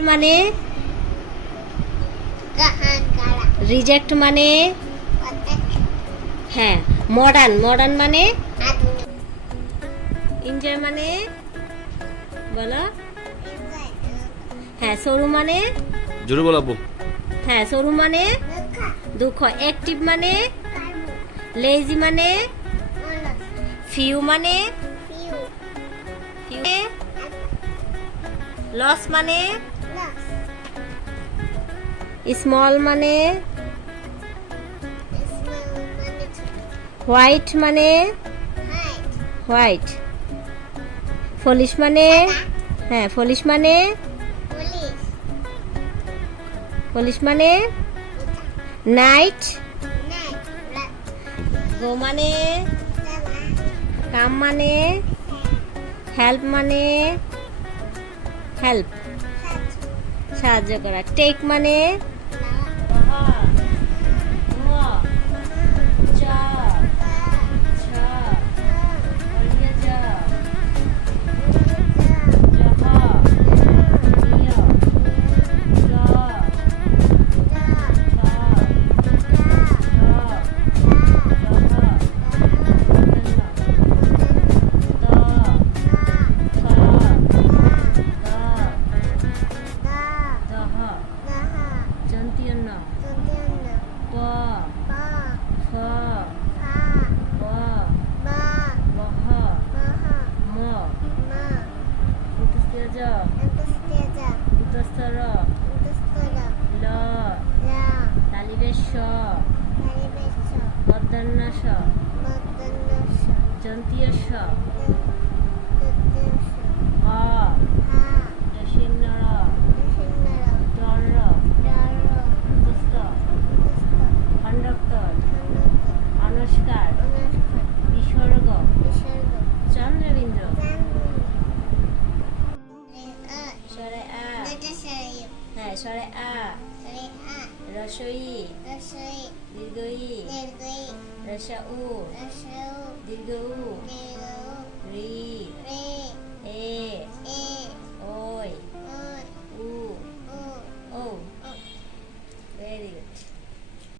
মানে রিজেক্ট মানে হ্যাঁ মডার্ন মডার্ন মানে এনজয় মানে বলো হ্যাঁ সরু মানে জোরে বলাবো হ্যাঁ সরু মানে দুঃখ অ্যাক্টিভ মানে লেজি মানে ফিউ মানে লস মানে স্মল মানে হোয়াইট মানে হোয়াইট ফলিশ মানে হ্যাঁ ফলিশ মানে ফলিশ মানে নাইট গো মানে কাম মানে হেল্প মানে হেল্প সাহায্য করা টেক মানে সরে আ রসই দীর্ঘই রসা উ দীর্ঘ উ